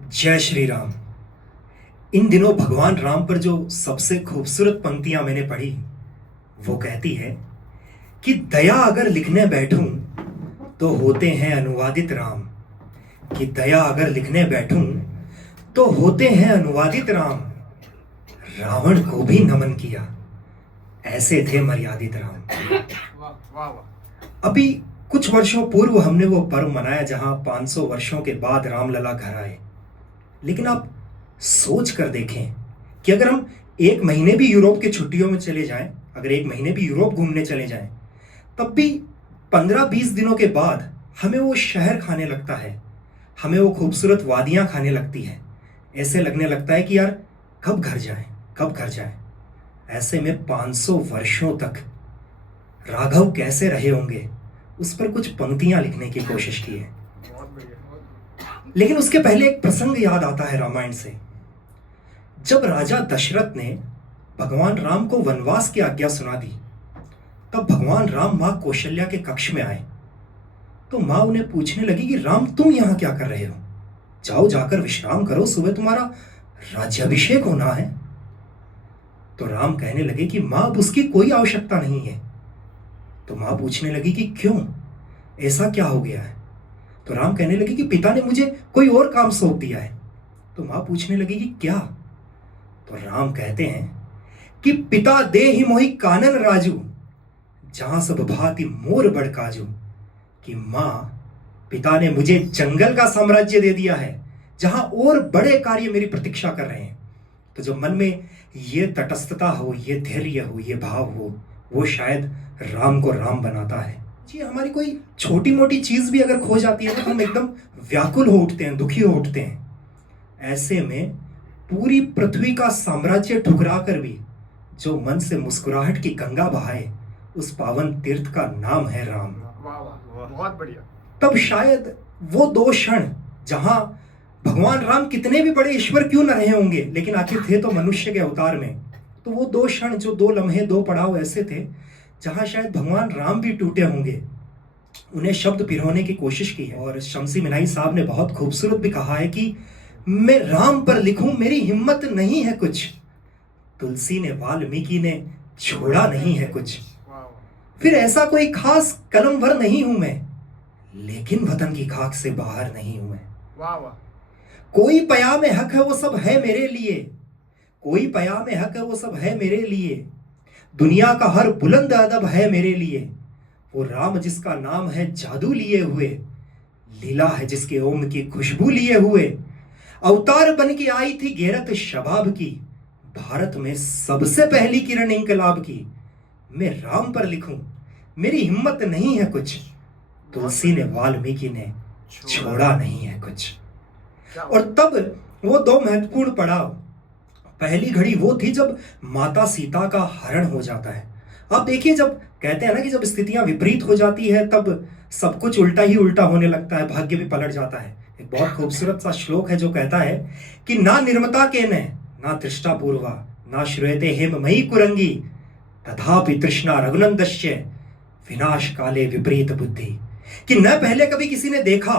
जय श्री राम। इन दिनों भगवान राम पर जो सबसे खूबसूरत पंक्तियां मैंने पढ़ी वो कहती है कि दया अगर लिखने बैठूं तो होते हैं अनुवादित राम। कि दया अगर लिखने बैठूं तो होते हैं अनुवादित राम। रावण को भी नमन किया, ऐसे थे मर्यादित राम। वाह वाह वाह। अभी कुछ वर्षों पूर्व हमने वो पर्व मनाया जहां 500 वर्षों के बाद रामलला घर आए। लेकिन आप सोच कर देखें कि अगर हम एक महीने भी यूरोप की छुट्टियों में चले जाएं, अगर एक महीने भी यूरोप घूमने चले जाएं, तब भी 15-20 दिनों के बाद हमें वो शहर खाने लगता है, हमें वो खूबसूरत वादियां खाने लगती हैं। ऐसे लगने लगता है कि यार कब घर जाएं, कब घर जाएं। ऐसे में 500 वर्षों तक राघव कैसे रहे होंगे, उस पर कुछ पंक्तियां लिखने की कोशिश की है। बहुत बढ़िया। लेकिन उसके पहले एक प्रसंग याद आता है रामायण से। जब राजा दशरथ ने भगवान राम को वनवास की आज्ञा सुना दी, तब भगवान राम मां कौशल्या के कक्ष में आए। तो मां उन्हें पूछने लगी कि राम तुम यहां क्या कर रहे हो? जाओ जाकर विश्राम करो, सुबह तुम्हारा राज्याभिषेक होना है। तो राम कहने लगे कि मां अब उसकी कोई आवश्यकता नहीं है। तो मां पूछने लगी कि क्यों, ऐसा क्या हो गया है? तो राम कहने लगे कि पिता ने मुझे कोई और काम सौंप दिया है। तो मां पूछने लगी कि क्या? तो राम कहते हैं कि पिता दे ही मोहि कानन राजू, जहां सब भांति मोर बड़ काजू। कि मां, पिता ने मुझे जंगल का साम्राज्य दे दिया है जहां और बड़े कार्य मेरी प्रतीक्षा कर रहे हैं। तो जो मन में ये तटस्थता हो, ये धैर्य हो, ये भाव हो, वो शायद राम को राम बनाता है। जी, हमारी कोई छोटी मोटी चीज भी अगर खो जाती है तो हम एकदम व्याकुल हो उठते हैं, दुखी हो उठते हैं। ऐसे में पूरी पृथ्वी का साम्राज्य ठुकरा कर भी जो मन से मुस्कुराहट की गंगा बहाए, उस पावन तीर्थ का नाम है राम। वाह वाह, बहुत बढ़िया। तब शायद वो दो क्षण जहां भगवान राम कितने भी बड़े ईश्वर क्यों न रहे होंगे, लेकिन आखिर थे तो मनुष्य के अवतार में, तो वो दो क्षण, जो दो लम्हे, दो पड़ाव ऐसे थे जहां शायद भगवान राम भी टूटे होंगे। उन्हें शब्द पिरोने की कोशिश की है। और शमसी मिनाई साहब ने बहुत खूबसूरत भी कहा है कि मैं राम पर लिखूं मेरी हिम्मत नहीं है कुछ, तुलसी ने वाल्मीकि ने छोड़ा नहीं है कुछ। वाह वाह। फिर ऐसा कोई खास कलमवर नहीं हूं मैं, लेकिन वतन की खाक से बाहर नहीं हूं मैं। वाह वाह। कोई पयाम हक है वो सब है मेरे लिए, कोई पयाम हक है वो सब है मेरे लिए, दुनिया का हर बुलंद अदब है मेरे लिए। वो राम जिसका नाम है जादू लिए हुए, लीला है जिसके ओम की खुशबू लिए हुए। अवतार बन के आई थी गैरत शबाब की, भारत में सबसे पहली किरण इंकलाब की। मैं राम पर लिखूं मेरी हिम्मत नहीं है कुछ, तुलसी ने वाल्मीकि ने छोड़ा नहीं है कुछ। क्या और तब वो दो महत्वपूर्ण पड़ाव, पहली घड़ी वो थी जब माता सीता का हरण हो जाता है। आप देखिए, जब कहते हैं ना कि जब स्थितियां विपरीत हो जाती है तब सब कुछ उल्टा ही उल्टा होने लगता है, भाग्य भी पलट जाता है। एक बहुत खूबसूरत सा श्लोक है जो कहता है कि ना निर्मता के न, ना तृष्टा पूर्वा, ना श्रूयते हेममयी कुरंगी, तथापि तृष्णा रघुनंदस्य विनाश काले विपरीत बुद्धि। कि न पहले कभी किसी ने देखा,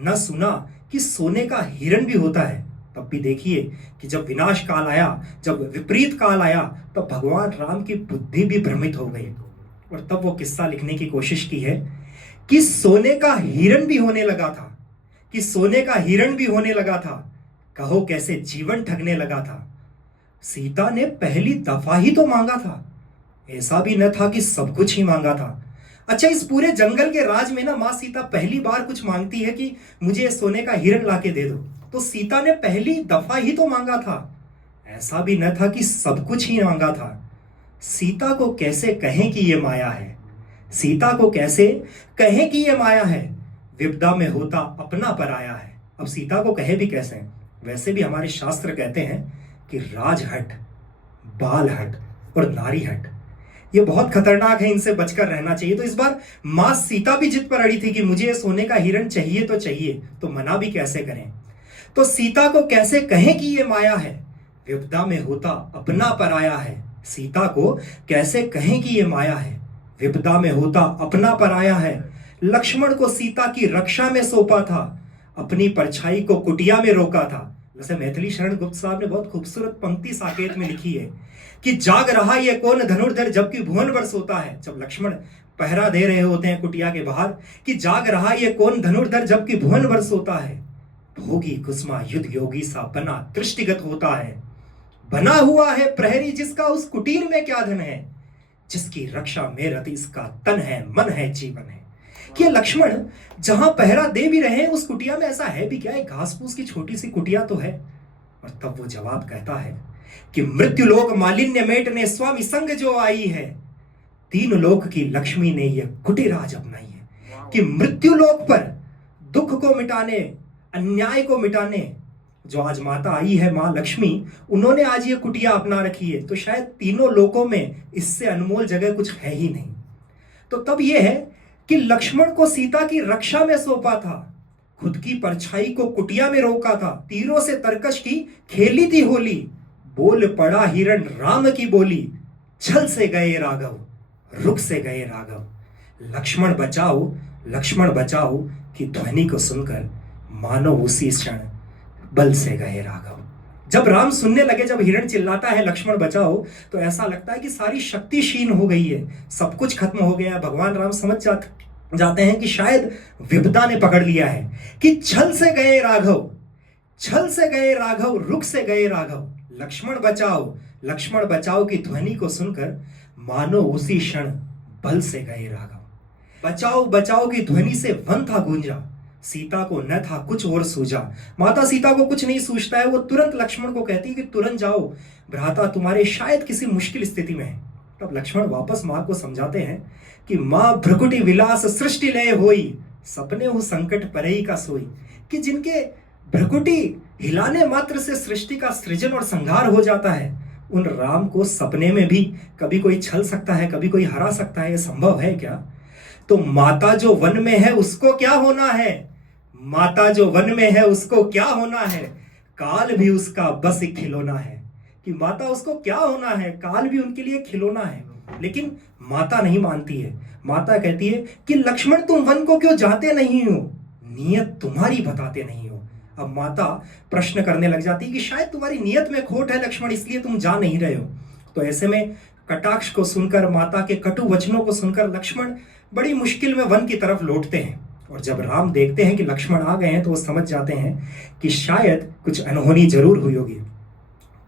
न सुना कि सोने का हिरण भी होता है। तब भी देखिए कि जब विनाश काल आया, जब विपरीत काल आया, तब भगवान राम की बुद्धि भी भ्रमित हो गई। और तब वो किस्सा लिखने की कोशिश की है कि सोने का हिरण भी होने लगा था, कि सोने का हिरण भी होने लगा था, कहो कैसे जीवन ठगने लगा था। सीता ने पहली दफा ही तो मांगा था, ऐसा भी न था कि सब कुछ ही मांगा था। अच्छा, इस पूरे जंगल के राज में ना माँ सीता पहली बार कुछ मांगती है कि मुझे सोने का हिरण लाके दे दो। तो सीता ने पहली दफा ही तो मांगा था, ऐसा भी न था कि सब कुछ ही मांगा था। सीता को कैसे कहें कि ये माया है, सीता को कैसे कहें कि ये माया है, विपदा में होता अपना पराया है। अब सीता को कहे भी कैसे? वैसे भी हमारे शास्त्र कहते हैं कि राजहट, बालहट और नारी हट ये बहुत खतरनाक है, इनसे बचकर रहना चाहिए। तो इस बार मां सीता भी जिद पर अड़ी थी कि मुझे सोने का हिरण चाहिए तो चाहिए, तो मना भी कैसे करें। तो सीता को कैसे कहें कि ये माया है, विपदा में होता अपना पराया है। सीता को कैसे कहें कि ये माया है, विपदा में होता अपना पराया है। लक्ष्मण को सीता की रक्षा में सौंपा था, अपनी परछाई को कुटिया में रोका था। वैसे मैथिली शरण गुप्त साहब ने बहुत खूबसूरत पंक्ति साकेत में लिखी है कि जाग रहा ये कौन धनुर्धर जबकि भुवन वर्ष होता है। जब लक्ष्मण पहरा दे रहे होते हैं कुटिया के बाहर कि जाग रहा ये कौन धनुर्धर जबकि भुवन वर्ष होता है, भोगी कुसुमा युद्ध योगी सा बना दृष्टिगत होता है, बना हुआ है प्रहरी जिसका उस कुटीर में क्या धन है, जिसकी रक्षा में रति इसका तन है मन है जीवन है। कि लक्ष्मण जहां पहरा दे भी रहे हैं उस कुटिया में ऐसा है भी क्या, एक घास फूस की छोटी सी कुटिया तो है। और तब वो जवाब कहता है कि मृत्यु लोक मालिन्य मेटने स्वामी संग जो आई है, तीन लोक की लक्ष्मी ने ये कुटीराज अपनाई है। कि मृत्यु लोक पर दुख को मिटाने अन्याय को मिटाने जो आज माता आई है मां लक्ष्मी, उन्होंने आज ये कुटिया अपना रखी है। तो शायद तीनों लोकों में इससे अनमोल जगह कुछ है ही नहीं। तो तब यह है कि लक्ष्मण को सीता की रक्षा में सौंपा था, खुद की परछाई को कुटिया में रोका था, तीरों से तरकश की खेली थी होली, बोल पड़ा हिरण राम की बोली, छल से गए राघव रुख से गए राघव। लक्ष्मण बचाओ की ध्वनि को सुनकर मानो उसी क्षण बल से गए राघव। जब राम सुनने लगे, जब हिरण चिल्लाता है लक्ष्मण बचाओ, तो ऐसा लगता है कि सारी शक्ति क्षीण हो गई है, सब कुछ खत्म हो गया। भगवान राम समझ जाते हैं कि शायद विपदा ने पकड़ लिया है। कि छल से गए राघव रुख से गए राघव। लक्ष्मण बचाओ की ध्वनि को सुनकर मानो उसी क्षण बल से गए राघव। बचाओ की ध्वनि से वन था गूंजा, सीता को न था कुछ और सूझा। माता सीता को कुछ नहीं सूझता है, वो तुरंत लक्ष्मण को कहती है कि तुरंत जाओ, भ्राता तुम्हारे शायद किसी मुश्किल स्थिति में है। तब लक्ष्मण वापस मां को समझाते हैं कि मां भ्रकुटी विलास सृष्टि लय होई, सपने हो संकट परई का सोई। कि जिनके भ्रकुटी हिलाने मात्र से सृष्टि का सृजन और संहार हो जाता है, उन राम को सपने में भी कभी कोई छल सकता है, कभी कोई हरा सकता है, ये संभव है क्या? तो माता जो वन में है उसको क्या होना है, काल भी उसका बस एक खिलौना है। कि माता उसको क्या होना है, काल भी उनके लिए खिलौना है। लेकिन माता नहीं मानती है। माता कहती है कि लक्ष्मण तुम वन को क्यों जाते नहीं हो, नियत तुम्हारी बताते नहीं हो। अब माता प्रश्न करने लग जाती है कि शायद तुम्हारी नियत में खोट है लक्ष्मण, इसलिए तुम जा नहीं रहे हो। तो ऐसे में कटाक्ष को सुनकर, माता के कटु वचनों को सुनकर लक्ष्मण बड़ी मुश्किल में वन की तरफ लौटते हैं। और जब राम देखते हैं कि लक्ष्मण आ गए हैं तो वो समझ जाते हैं कि शायद कुछ अनहोनी जरूर हुई होगी।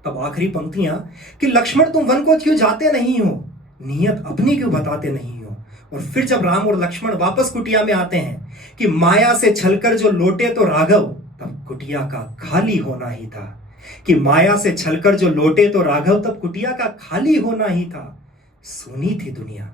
तब आखिरी पंक्तियां कि लक्ष्मण तुम वन को क्यों जाते नहीं हो, नियत अपनी क्यों बताते नहीं हो। और फिर जब राम और लक्ष्मण वापस कुटिया में आते हैं कि माया से छलकर जो लौटे तो राघव, तब कुटिया का खाली होना ही था। कि माया से छलकर जो लौटे तो राघव, तब कुटिया का खाली होना ही था। सुनी थी दुनिया,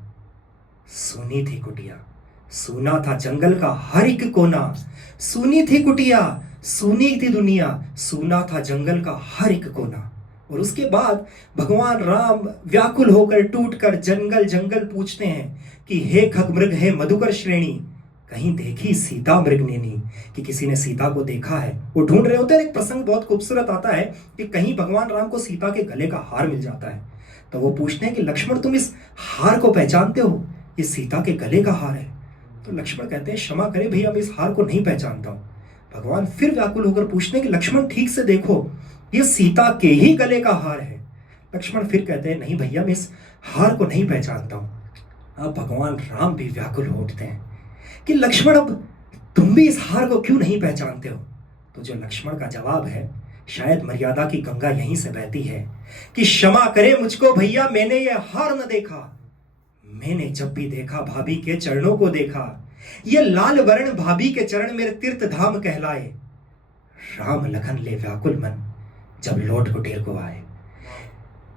सुनी थी कुटिया, सुना था जंगल का हर एक कोना। सुनी थी कुटिया, सुनी थी दुनिया, सुना था जंगल का हर एक कोना। और उसके बाद भगवान राम व्याकुल होकर टूटकर जंगल जंगल पूछते हैं कि हे खगमृग हे मधुकर श्रेणी, कहीं देखी सीता मृगनेनी। कि किसी ने सीता को देखा है, वो ढूंढ रहे होते हैं। एक प्रसंग बहुत खूबसूरत आता है कि कहीं भगवान राम को सीता के गले का हार मिल जाता है। तो वो पूछते हैं कि लक्ष्मण तुम इस हार को पहचानते हो, ये सीता के गले का हार है। तो लक्ष्मण कहते हैं क्षमा करे भैया, मैं इस हार को नहीं पहचानता हूं। भगवान फिर व्याकुल होकर पूछते हैं कि लक्ष्मण ठीक से देखो, ये सीता के ही गले का हार है। लक्ष्मण फिर कहते हैं नहीं भैया, मैं इस हार को नहीं पहचानता हूं। अब भगवान राम भी व्याकुल हो उठते हैं कि लक्ष्मण अब तुम भी इस हार को क्यों नहीं पहचानते हो। तो जो लक्ष्मण का जवाब है, शायद मर्यादा की गंगा यहीं से बहती है कि क्षमा करे मुझको भैया, मैंने ये हार न देखा। मैंने जब भी देखा भाभी के चरणों को देखा, ये लाल वर्ण भाभी के चरण मेरे तीर्थ धाम कहलाए। राम लखन ले व्याकुल मन जब लौट कुटीर को आए।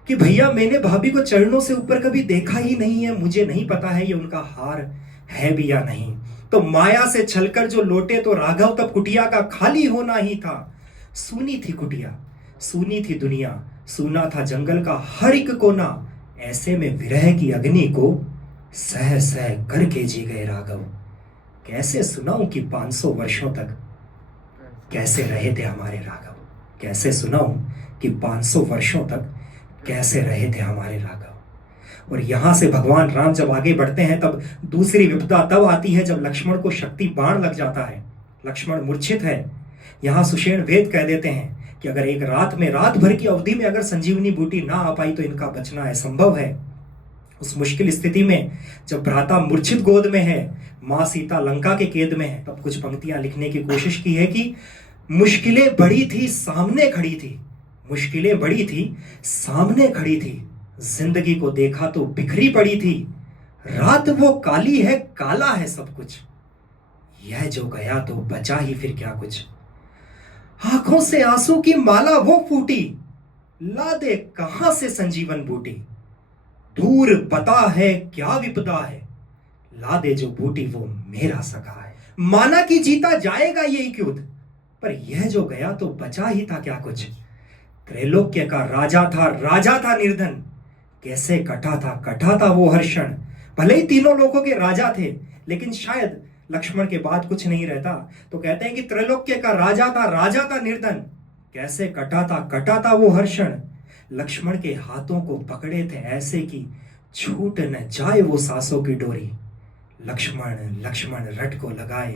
कि भैया मैंने भाभी को चरणों से ऊपर कभी देखा ही नहीं है, मुझे नहीं पता है ये उनका हार है भी या नहीं। तो माया से छलकर जो लौटे तो राघव, तब कुटिया का खाली होना ही था। सुनी थी कुटिया, सुनी थी दुनिया, सुना था जंगल का हर एक कोना। ऐसे में विरह की अग्नि को सह सह करके जी गए राघव। कैसे सुनाऊं कि 500 वर्षों तक कैसे रहे थे हमारे राघव। कैसे सुनाऊं कि 500 वर्षों तक कैसे रहे थे हमारे राघव। और यहां से भगवान राम जब आगे बढ़ते हैं, तब दूसरी विपदा तब आती है जब लक्ष्मण को शक्ति बाण लग जाता है। लक्ष्मण मूर्छित है। यहाँ सुषेण वेद कह देते हैं कि अगर एक रात में, रात भर की अवधि में अगर संजीवनी बूटी ना आ पाई तो इनका बचना असंभव है। उस मुश्किल स्थिति में जब भ्राता मूर्छित गोद में है, माँ सीता लंका के कैद में है, तब कुछ पंक्तियां लिखने की कोशिश की है कि मुश्किलें बड़ी थी सामने खड़ी थी, मुश्किलें बड़ी थी सामने खड़ी थी, जिंदगी को देखा तो बिखरी पड़ी थी, रात वो काली है काला है सब कुछ, यह जो गया तो बचा ही फिर क्या कुछ। आंखों से आंसू की माला वो फूटी, ला दे कहां से संजीवन बूटी, दूर पता है क्या विपदा है, ला दे जो बूटी वो मेरा सखा है। माना कि जीता जाएगा ये युद्ध, पर यह जो गया तो बचा ही था क्या कुछ। त्रैलोक्य का राजा था निर्धन, कैसे कटा था वो हर क्षण। भले ही तीनों लोगों के राजा थे, लेकिन शायद लक्ष्मण के बाद कुछ नहीं रहता। तो कहते हैं कि त्रैलोक्य का राजा था निर्धन, कैसे कटा था वो हर क्षण। लक्ष्मण के हाथों को पकड़े थे ऐसे कि छूट न जाए वो सांसों की डोरी। लक्ष्मण लक्ष्मण रट को लगाए,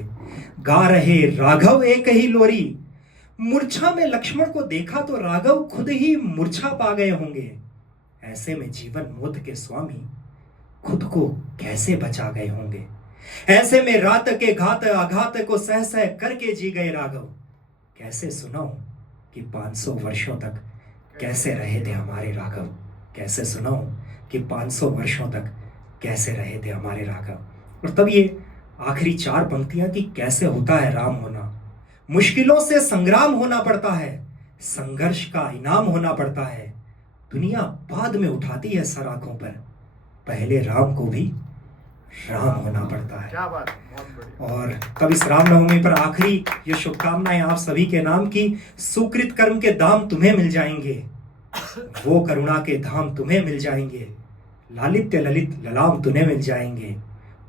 गा रहे राघव एक ही लोरी। मूर्छा में लक्ष्मण को देखा तो राघव खुद ही मूर्छा पा गए होंगे। ऐसे में जीवन मोद के स्वामी खुद को कैसे बचा गए होंगे। ऐसे में रात के घात आघात को सह सह करके जी गए राघव। कैसे सुनाऊं कि 500 वर्षों तक कैसे रहे थे हमारे राघव। कैसे सुनाऊं कि 500 वर्षों तक कैसे रहे थे हमारे राघव। और तब ये आखिरी 4 पंक्तियां कि कैसे होता है राम होना। मुश्किलों से संग्राम होना पड़ता है, संघर्ष का इनाम होना पड़ता है। दुनिया बाद में उठाती है सर आंखों पर, पहले राम को भी राम होना पड़ता है। क्या बात, बहुत बढ़िया। और तब इस रामनवमी पर आखिरी ये शुभकामनाएं आप सभी के नाम की। सुकृत कर्म के दाम तुम्हें मिल जाएंगे, वो करुणा के धाम तुम्हें मिल जाएंगे, लालित्य ललित ललाम तुम्हें मिल जाएंगे,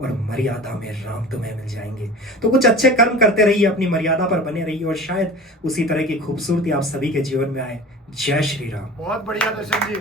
और मर्यादा में राम तुम्हें मिल जाएंगे। तो कुछ अच्छे कर्म करते रहिए, अपनी मर्यादा पर बने रहिए, और शायद उसी तरह की खूबसूरती आप सभी के जीवन में आए। जय श्री राम। बहुत बढ़िया दर्शन जी।